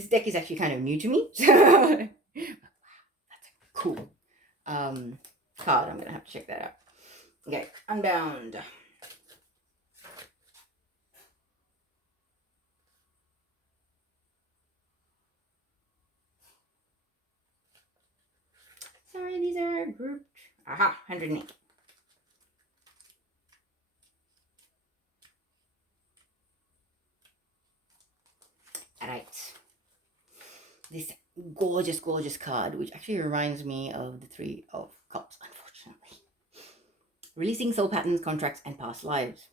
this deck is actually kind of new to me. So that's a cool card. I'm going to have to check that out. Okay, Unbound. Sorry, these are grouped. Aha, 108. Alright. This gorgeous, gorgeous card, which actually reminds me of the Three of Cups, unfortunately. Releasing soul patterns, contracts, and past lives.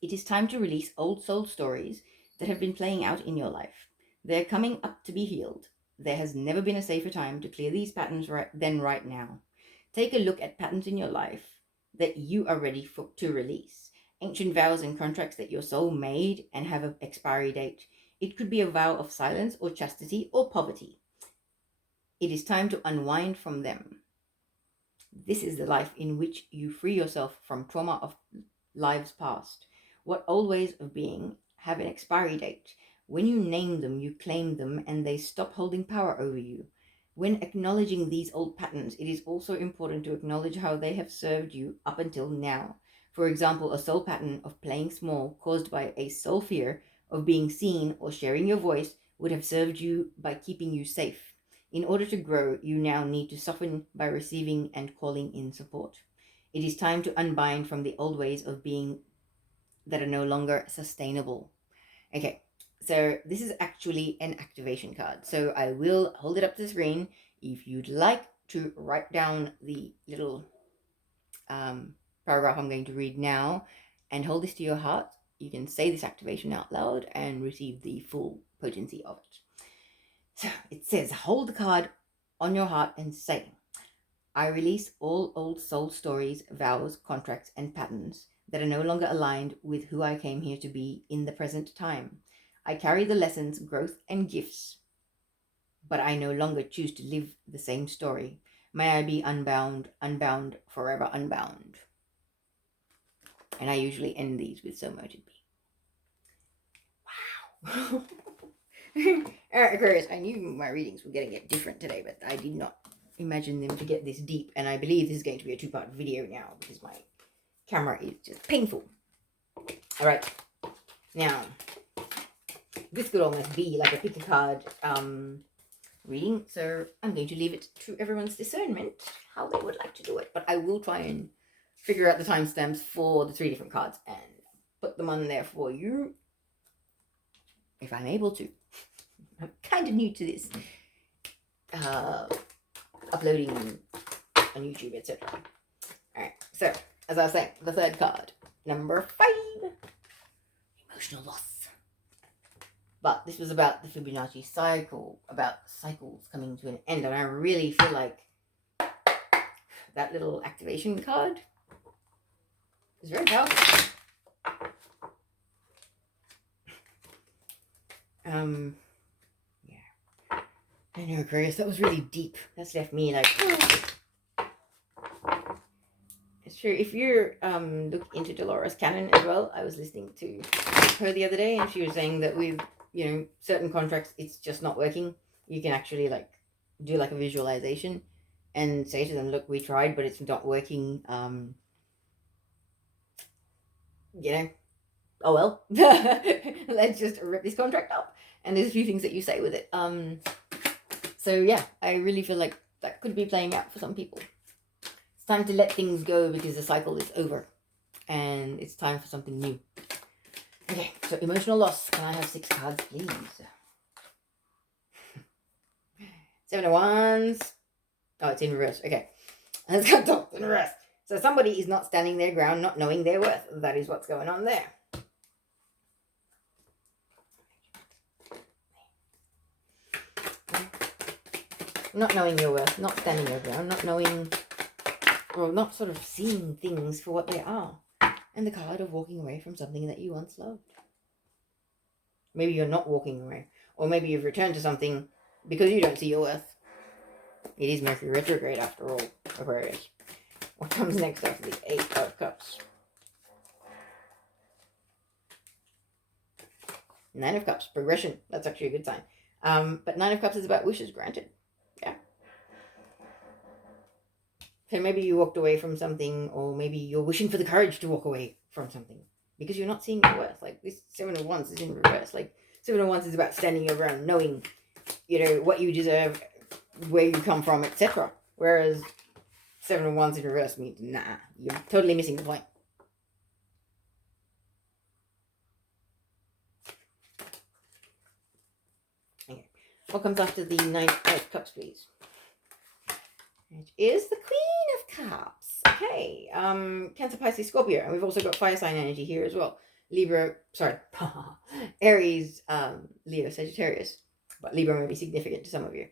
It is time to release old soul stories that have been playing out in your life. They're coming up to be healed. There has never been a safer time to clear these patterns than right now. Take a look at patterns in your life that you are ready to release. Ancient vows and contracts that your soul made and have an expiry date. It could be a vow of silence or chastity or poverty. It is time to unwind from them. This is the life in which you free yourself from trauma of lives past. What old ways of being have an expiry date. When you name them, you claim them, and they stop holding power over you. When acknowledging these old patterns, it is also important to acknowledge how they have served you up until now. For example, a soul pattern of playing small caused by a soul fear of being seen or sharing your voice would have served you by keeping you safe. In order to grow, you now need to soften by receiving and calling in support. It is time to unbind from the old ways of being that are no longer sustainable. Okay, so this is actually an activation card. So I will hold it up to the screen. If you'd like to write down the little paragraph I'm going to read now and hold this to your heart, you can say this activation out loud and receive the full potency of it. So it says, hold the card on your heart and say, I release all old soul stories, vows, contracts, and patterns that are no longer aligned with who I came here to be in the present time. I carry the lessons, growth, and gifts, but I no longer choose to live the same story. May I be unbound, unbound, forever unbound. And I usually end these with so mote it be. Wow. Alright, Aquarius, I knew my readings were going to get different today, but I did not imagine them to get this deep, and I believe this is going to be a 2-part video now because my camera is just painful. Alright, now this could almost be like a pick a card reading, so I'm going to leave it to everyone's discernment how they would like to do it, but I will try and figure out the timestamps for the 3 different cards and put them on there for you if I'm able to. I'm kind of new to this uploading on YouTube, etc. Alright, so as I was saying, the 3rd card, number 5, emotional loss. But this was about the Fibonacci cycle, about cycles coming to an end, and I really feel like that little activation card is very powerful. Yeah. I know, Aquarius, that was really deep. That's left me like, it's true. If you look into Dolores Cannon as well, I was listening to her the other day, and she was saying that with, certain contracts, it's just not working. You can actually like do like a visualization and say to them, look, we tried, but it's not working. Oh well, let's just rip this contract up. And there's a few things that you say with it. So yeah, I really feel like that could be playing out for some people. It's time to let things go because the cycle is over and it's time for something new. Okay, so emotional loss. Can I have 6 cards, please? 7 of Wands. Oh, it's in reverse. Okay. Let's go top in reverse. So somebody is not standing their ground, not knowing their worth. That is what's going on there. Not knowing your worth, not standing your ground, not knowing, or not sort of seeing things for what they are. And the card of walking away from something that you once loved. Maybe you're not walking away. Or maybe you've returned to something because you don't see your worth. It is Mercury retrograde after all, Aquarius. What comes next after the 8 of Cups? 9 of Cups, progression. That's actually a good sign. But Nine of Cups is about wishes granted. Yeah. So maybe you walked away from something, or maybe you're wishing for the courage to walk away from something because you're not seeing your worth. Like this Seven of Wands is in reverse. Like Seven of Wands is about standing your ground, knowing, what you deserve, where you come from, etc. Whereas Seven of Wands in reverse means, nah, you're totally missing the point. Okay. What comes after the Nine of Cups, please? It is the Queen of Cups. Okay. Cancer, Pisces, Scorpio. And we've also got fire sign energy here as well. Aries, Leo, Sagittarius. But Libra may be significant to some of you.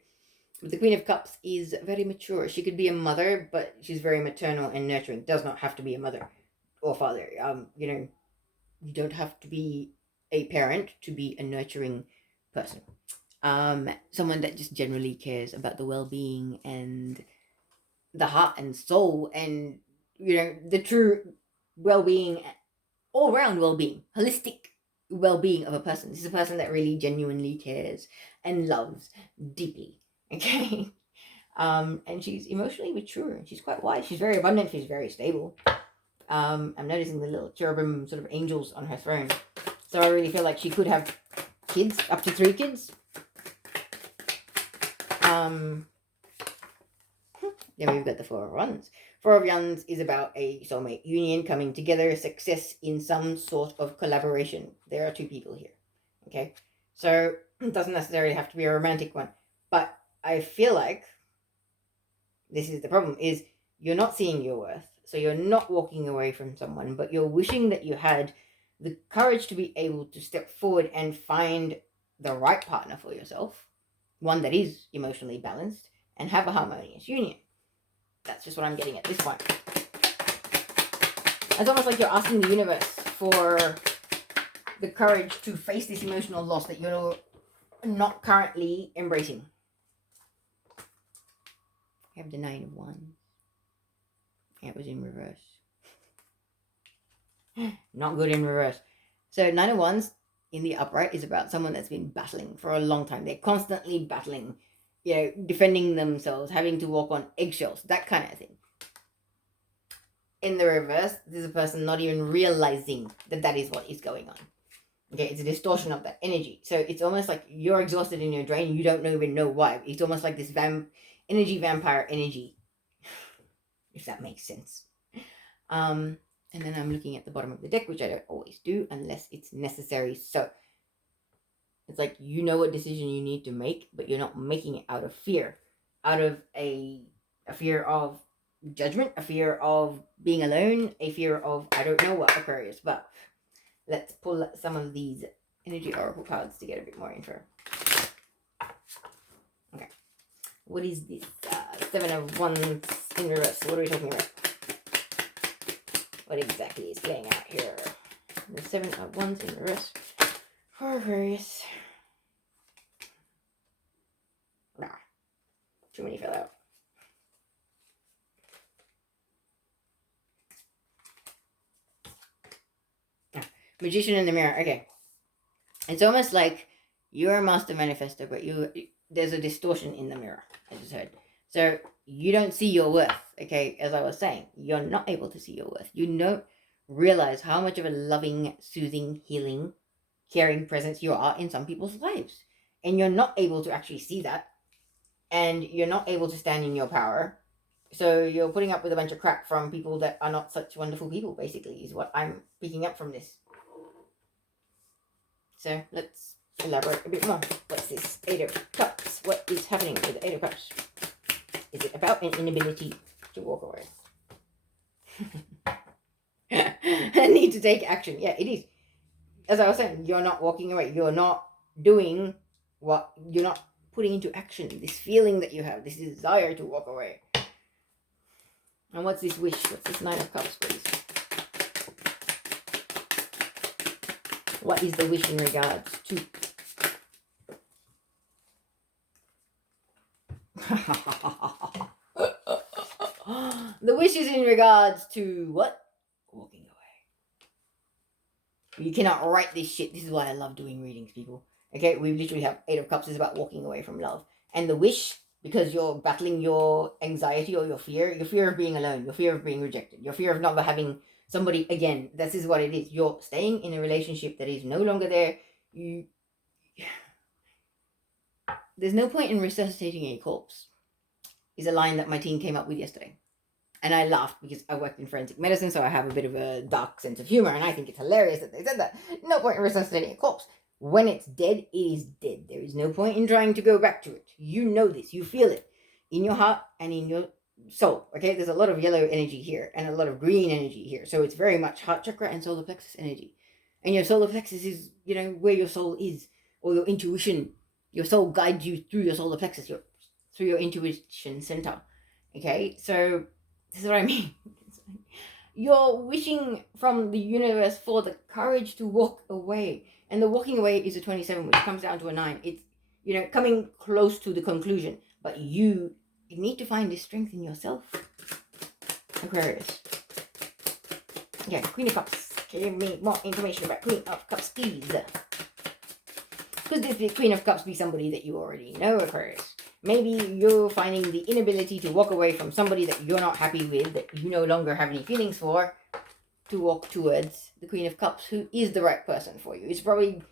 But the Queen of Cups is very mature. She could be a mother, but she's very maternal and nurturing. Does not have to be a mother or father. You don't have to be a parent to be a nurturing person. Someone that just generally cares about the well-being and the heart and soul and, the true well-being, all-round well-being, holistic well-being of a person. This is a person that really genuinely cares and loves deeply. Okay. And she's emotionally mature. She's quite wise. She's very abundant. She's very stable. I'm noticing the little cherubim sort of angels on her throne. So I really feel like she could have kids, up to 3 kids. Then we've got the Four of Wands. Four of Wands is about a soulmate union coming together, success in some sort of collaboration. There are 2 people here. Okay. So it doesn't necessarily have to be a romantic one. But I feel like this is the problem, is you're not seeing your worth. So you're not walking away from someone, but you're wishing that you had the courage to be able to step forward and find the right partner for yourself, one that is emotionally balanced, and have a harmonious union. That's just what I'm getting at this point. It's almost like you're asking the universe for the courage to face this emotional loss that you're not currently embracing. I have the Nine of Wands. It was in reverse. Not good in reverse. So Nine of Wands in the upright is about someone that's been battling for a long time. They're constantly battling, defending themselves, having to walk on eggshells, that kind of thing. In the reverse, there's a person not even realizing that that is what is going on. Okay, it's a distortion of that energy. So it's almost like you're exhausted and you're drained. You don't even know why. It's almost like this vampire energy, if that makes sense. And then I'm looking at the bottom of the deck, which I don't always do unless it's necessary. So it's like, what decision you need to make, but you're not making it out of fear, out of a fear of judgment, a fear of being alone, a fear of I don't know what, Aquarius. But let's pull some of these energy oracle cards to get a bit more info. Okay, what is this? Seven of Wands in reverse. What are we talking about? What exactly is playing out here? The Seven of Wands in reverse for Aquarius. Nah, too many fell out. Magician in the mirror. Okay, it's almost like you're a master manifestor, but there's a distortion in the mirror. I just heard. So you don't see your worth. Okay, as I was saying, you're not able to see your worth. You don't realize how much of a loving, soothing, healing, caring presence you are in some people's lives, and you're not able to actually see that, and you're not able to stand in your power. So you're putting up with a bunch of crap from people that are not such wonderful people, basically, is what I'm picking up from this. So let's elaborate a bit more. What's this? Eight of Cups. What is happening with the Eight of Cups? Is it about an inability to walk away? I need to take action. Yeah, it is. As I was saying, you're not walking away. You're not doing you're not putting into action this feeling that you have, this desire to walk away. And what's this wish? What's this Nine of Cups, please? What is the wish in regards to? The wish is in regards to what? Walking away. You cannot write this shit. This is why I love doing readings, people. Okay, we literally have Eight of Cups is about walking away from love. And the wish, because you're battling your anxiety or your fear of being alone, your fear of being rejected, your fear of not having somebody, again, this is what it is. You're staying in a relationship that is no longer there. There's no point in resuscitating a corpse, is a line that my team came up with yesterday. And I laughed because I worked in forensic medicine, so I have a bit of a dark sense of humor, and I think it's hilarious that they said that. No point in resuscitating a corpse. When it's dead, it is dead. There is no point in trying to go back to it. You know this. You feel it in your heart and in your soul. Okay, there's a lot of yellow energy here and a lot of green energy here. So it's very much heart chakra and solar plexus energy. And your solar plexus is, where your soul is, or your intuition. Your soul guides you through your solar plexus, through your intuition center. Okay, so this is what I mean. You're wishing from the universe for the courage to walk away. And the walking away is a 27, which comes down to a 9. It's, coming close to the conclusion. But you need to find this strength in yourself, Aquarius. Okay, Queen of Cups. Give me more information about Queen of Cups, please. Could this Queen of Cups be somebody that you already know, Aquarius? Maybe you're finding the inability to walk away from somebody that you're not happy with, that you no longer have any feelings for, to walk towards the Queen of Cups, who is the right person for you. It's probably,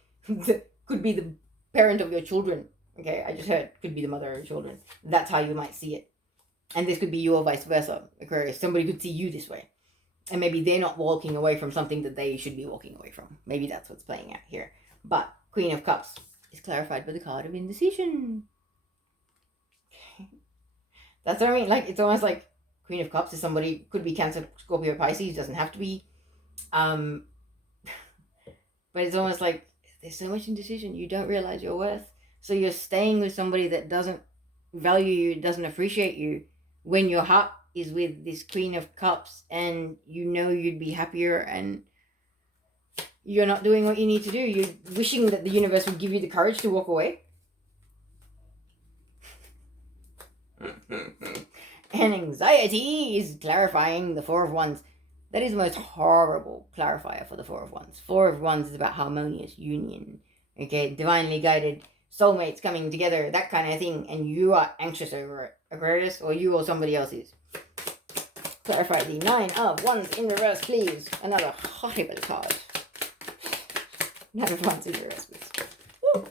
could be the parent of your children. Okay, I just heard, could be the mother of your children. That's how you might see it. And this could be you or vice versa, Aquarius. Somebody could see you this way. And maybe they're not walking away from something that they should be walking away from. Maybe that's what's playing out here. But Queen of Cups is clarified by the card of indecision. That's what I mean. Like, it's almost like Queen of Cups is somebody, could be Cancer, Scorpio, Pisces, doesn't have to be. But it's almost like there's so much indecision. You don't realize your worth. So you're staying with somebody that doesn't value you, doesn't appreciate you, when your heart is with this Queen of Cups and you'd be happier, and you're not doing what you need to do. You're wishing that the universe would give you the courage to walk away. And anxiety is clarifying the Four of Wands. That is the most horrible clarifier for the Four of Wands. Four of Wands is about harmonious union. Okay, divinely guided, soulmates coming together, that kind of thing. And you are anxious over it, Aquarius, or you or somebody else is. Clarify the Nine of Wands in reverse, please. Another horrible card. Nine of Wands in reverse, please. Woo.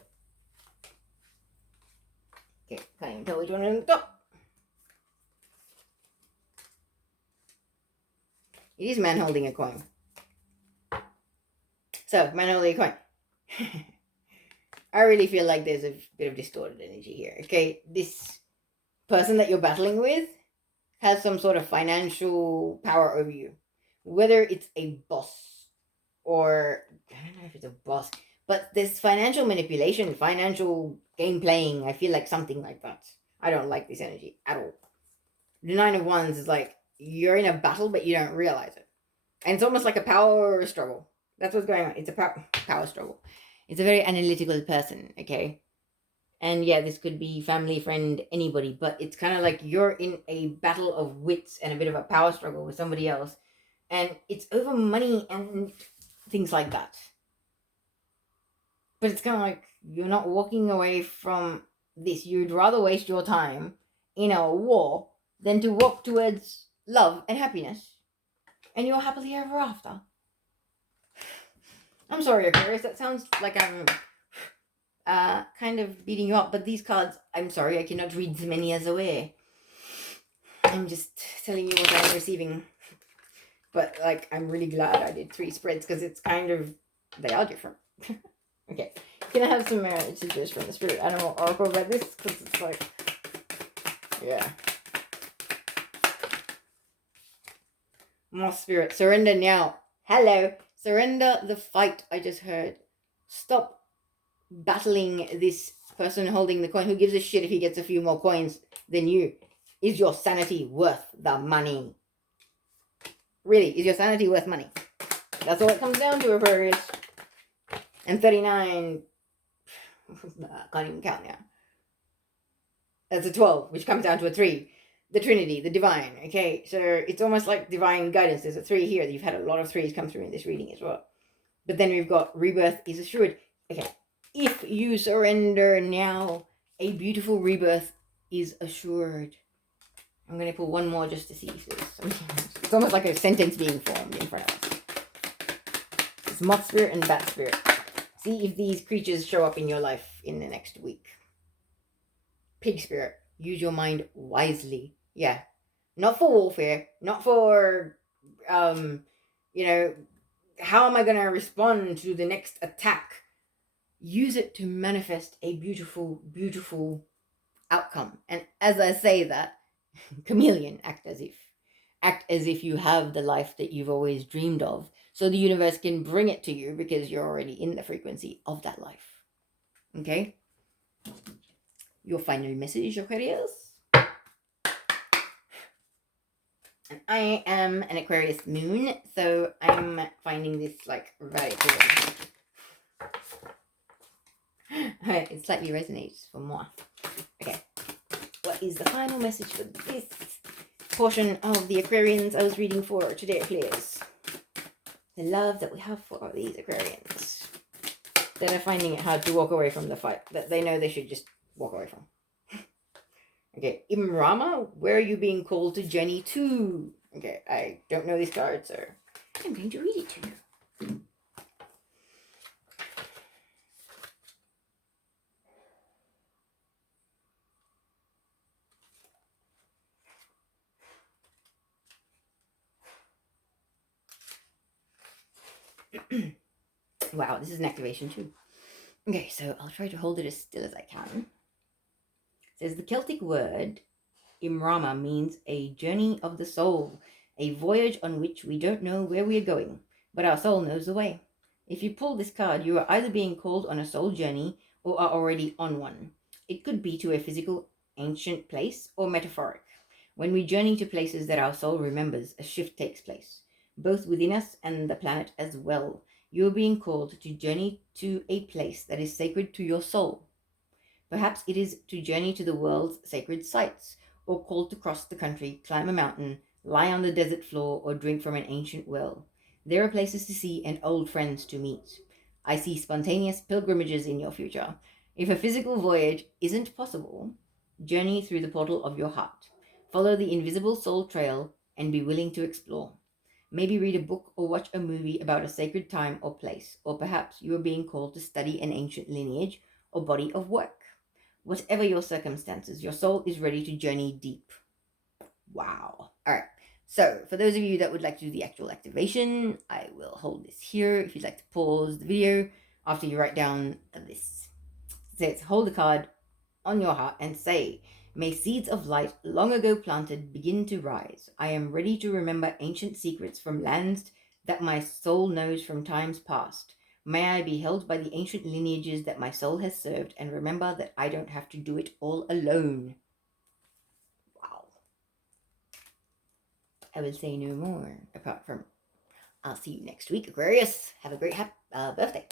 Okay, can't even tell which one is on top. It is man holding a coin. So, man holding a coin. I really feel like there's a bit of distorted energy here. Okay, this person that you're battling with has some sort of financial power over you. Whether it's a boss or, I don't know if it's a boss, but this financial manipulation, financial game playing, I feel like something like that. I don't like this energy at all. The Nine of Wands is like, you're in a battle, but you don't realize it. And it's almost like a power struggle. That's what's going on. It's a power struggle. It's a very analytical person, okay? And yeah, this could be family, friend, anybody, but it's kind of like you're in a battle of wits and a bit of a power struggle with somebody else. And it's over money and things like that. But it's kind of like you're not walking away from this. You'd rather waste your time in a war than to walk towards love and happiness, and you're happily ever after. I'm sorry, Aquarius, that sounds like I'm kind of beating you up, but these cards, I'm sorry, I cannot read them any other way. I'm just telling you what I'm receiving. But, like, I'm really glad I did 3 spreads, because it's kind of, they are different. Okay, can I have some messages from the Spirit Animal Oracle about this? Because it's like, yeah. More Spirit. Surrender now. Hello. Surrender the fight, I just heard. Stop battling this person holding the coin. Who gives a shit if he gets a few more coins than you? Is your sanity worth the money? Really, is your sanity worth money? That's all it comes down to, Aquarius. And 39... I can't even count now. That's a 12, which comes down to a 3. The Trinity, the Divine, okay? So it's almost like divine guidance. There's a 3 here. You've had a lot of 3s come through in this reading as well. But then we've got Rebirth is assured. Okay, If you surrender now, a beautiful rebirth is assured. I'm going to pull one more just to see if there's something. It's almost like a sentence being formed in front of us. It's moth spirit and bat spirit. See if these creatures show up in your life in the next week. Pig spirit, use your mind wisely. Yeah. Not for warfare, not for, you know, how am I going to respond to the next attack? Use it to manifest a beautiful, beautiful outcome. And as I say that, chameleon, act as if you have the life that you've always dreamed of, so the universe can bring it to you because you're already in the frequency of that life. Okay? Your final message, Aquarius. And I am an Aquarius moon, so I'm finding this like very cool. It slightly resonates for more. Okay. What is the final message for this portion of the Aquarians I was reading for today, please? The love that we have for these Aquarians that are finding it hard to walk away from the fight that they know they should just walk away from. Okay, Imrama, where are you being called to journey to? Okay, I don't know these cards, so I'm going to read it to you. Wow, this is an activation too. Okay, so I'll try to hold it as still as I can. It says the Celtic word Imrama means a journey of the soul, a voyage on which we don't know where we are going, but our soul knows the way. If you pull this card, you are either being called on a soul journey or are already on one. It could be to a physical, ancient place or metaphoric. When we journey to places that our soul remembers, a shift takes place, both within us and the planet as well. You are being called to journey to a place that is sacred to your soul. Perhaps it is to journey to the world's sacred sites, or called to cross the country, climb a mountain, lie on the desert floor, or drink from an ancient well. There are places to see and old friends to meet. I see spontaneous pilgrimages in your future. If a physical voyage isn't possible, journey through the portal of your heart. Follow the invisible soul trail and be willing to explore. Maybe read a book or watch a movie about a sacred time or place, or perhaps you are being called to study an ancient lineage or body of work. Whatever your circumstances, your soul is ready to journey deep. Wow. All right. So for those of you that would like to do the actual activation, I will hold this here. If you'd like to pause the video after you write down this. It says, hold the card on your heart and say, may seeds of light long ago planted begin to rise. I am ready to remember ancient secrets from lands that my soul knows from times past. May I be held by the ancient lineages that my soul has served and remember that I don't have to do it all alone. Wow. I will say no more apart from I'll see you next week, Aquarius. Have a great birthday.